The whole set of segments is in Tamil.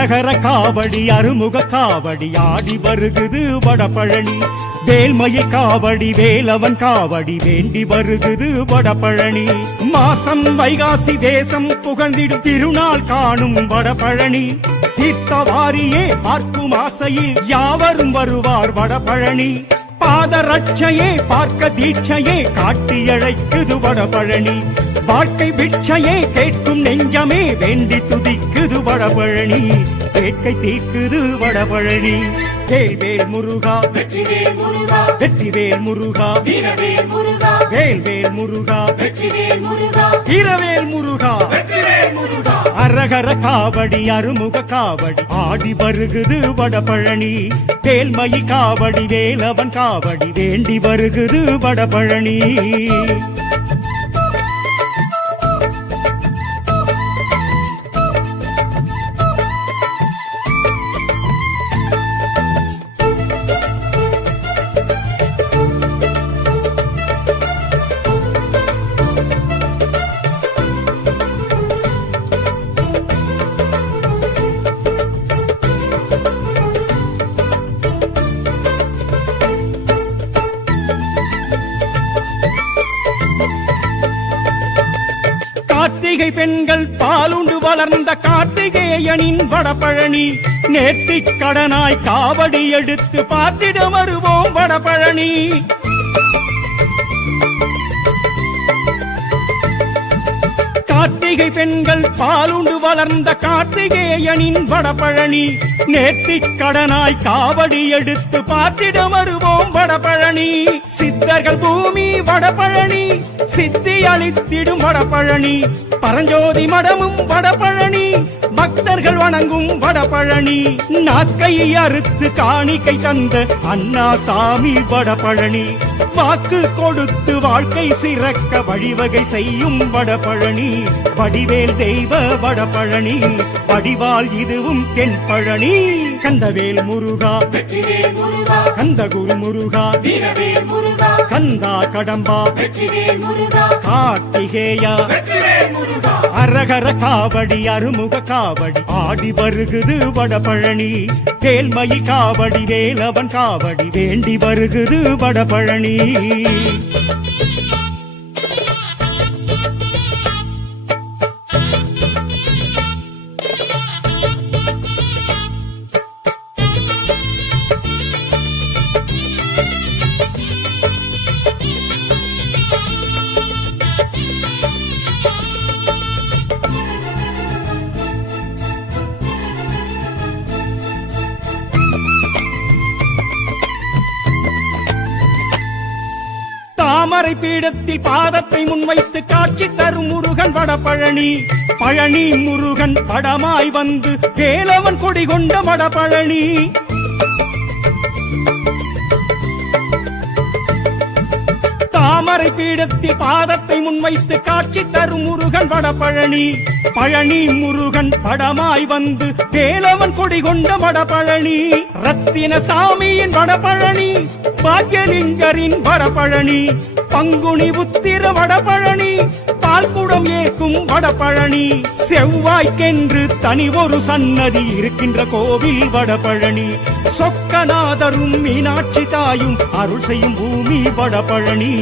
அரகர காவடி அருமுக காவடி ஆடி வருகுது வடபழனி. வேல்மயில் காவடி வேலவன் காவடி வேண்டி வருகுது வடபழனி. மாசம் வைகாசி தேசம் புகழ்ந்திடும் திருநாள் காணும் வடபழனி. தீர்த்தவாரியே பார்க்கும் ஆசையில் யாவரும் வருவார் வடபழனி. பாதரட்சையே பார்க்க தீட்சையே காட்டி அழைக்குது வடபழனி. வாழ்க்கை பிட்சையே கேட்கும் நெஞ்சமே வேண்டி துதிக்குது வடபழனி. வேட்கை தீர்க்குது வடபழனி. வேல்வேல் முருகா வெற்றிவேல் முருகா வெற்றிவேல் முருகா வீரவேல் முருகா வேல்வேல் முருகா வெற்றிவேல் முருகா வீரவேல் முருகா வெற்றிவேல் முருகா அரகர காவடி அருமுக காவடி ஆடி வருகுது வடபழனி. வேல்மயில் காவடி வேலவன் காவடி வேண்டி வருகுது வடபழனி. கார்த்திகை பெண்கள் பாலுண்டு வளர்ந்த கார்த்திகேயனின் வடபழனி. நேர்த்திக் கடனாய் காவடி எடுத்து பார்த்திட வருவோம் வடபழனி. கார்த்திகை பெண்கள் பாலுண்டு வளர்ந்த கார்த்திகேயனின் வடபழனி. நேர்த்திக் கடனாய் காவடி எடுத்து பார்த்திட வருவோம் வடபழனி. சித்தர்கள் பூமி வடபழனி சித்தி அளித்திடும் வடபழனி. பரஞ்சோதி மடமும் வடபழனி பக்தர்கள் வணங்கும் வடபழனி. நாக்கை அறுத்து காணிக்கை தந்த அண்ணாசாமி வடபழனி. வாக்கு கொடுத்து வாழ்க்கை சிறக்க வழிவகை செய்யும் வடபழனி. வடிவேல் தெய்வ வடபழனி வடிவால் இதுவும் தென்பழனி. கந்தவேல் முருகா வெற்றிவேல் முருகா கந்தகுரு முருகா வீரவேல் முருகா கந்தா கடம்பா வெற்றிவேல் முருகா கார்த்திகேயா வெற்றிவேல் முருகா அரகர காவடி அருமுக காவடி ஆடி வருகுது வடபழனி. வேல்மயில் காவடி வேலவன் காவடி வேண்டி வருகுது வடபழனி. தாமரை பீடத்தில் பாதத்தை முன்வைத்து காட்சி தரும் முருகன் வடபழனி. பழனி முருகன் படமாய் வந்து வேலவன் கொடி கொண்ட வடபழனி. தாமரை பீடத்தில் பாதத்தை முன்வைத்து காட்சி தரும் முருகன் வடபழனி. பழனி முருகன் படமாய் வந்து வேலவன் கொடி கொண்ட வடபழனி. ரத்தின சாமியின் வடபழனி பாக்யலிங்கரின் வடபழனி. பங்குனி உத்திர வடபழனி பால்குடம் ஏற்கும் வடபழனி. செவ்வாய்க்கென்று தனி ஒரு சன்னதி இருக்கின்ற கோவில் வடபழனி. சொக்கநாதரும் மீனாட்சி தாயும் அருள் செய்யும் பூமி வடபழனி.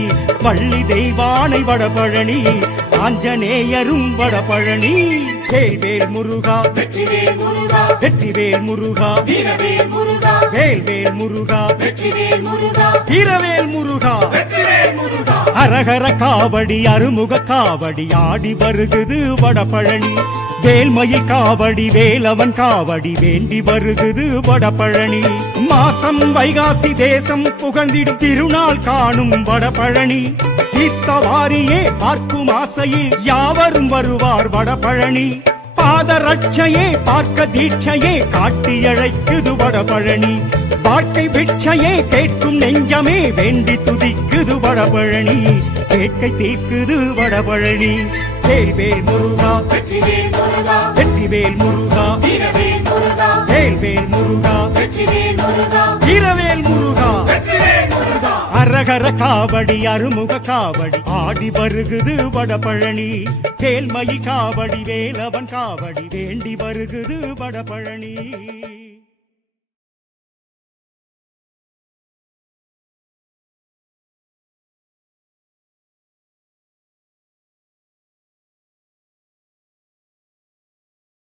வள்ளி தெய்வானை வடபழனி ஆஞ்சநேயரும் வடபழனி. வேல்வேல் முருகா வெற்றிவேல் முருகா வெற்றிவேல் முருகா வீரவேல் முருகா வேல்வேல் முருகா வெற்றிவேல் முருகா வீரவேல் முருகா வெற்றிவேல் முருகா அரகர காவடி அருமுக காவடி ஆடி வருகுது வடபழனி. வேல்மயில் காவடி வேலவன் காவடி வேண்டி வருகுது வடபழனி. மாசம் வைகாசி தேசம் புகழ்ந்திடும் திருநாள் காணும் வடபழனி. தீர்த்தவாரியே பார்க்கும் ஆசையில் யாவரும் வருவார் வடபழனி. பாதரட்சையே பார்க்க தீட்சையே காட்டி அழைக்குது வடபழனி. வாழ்க்கை பிட்சையே கேட்கும் நெஞ்சமே வேண்டி துதிக்குது வடபழனி. வேட்கை தீர்க்குது வடபழனி. வேல்வேல் முருகா வெற்றிவேல் முருகா வெற்றிவேல் முருகா வீரவேல் முருகா வேல்வேல் முருகா வெற்றிவேல் முருகா வீரவேல் முருகா வெற்றிவேல் முருகா அரகர காவடி அருமுக காவடி ஆடி வருகுது வடபழனி வேல்மயில் காவடி வேலவன் காவடி வேண்டி வருகுது வடபழனி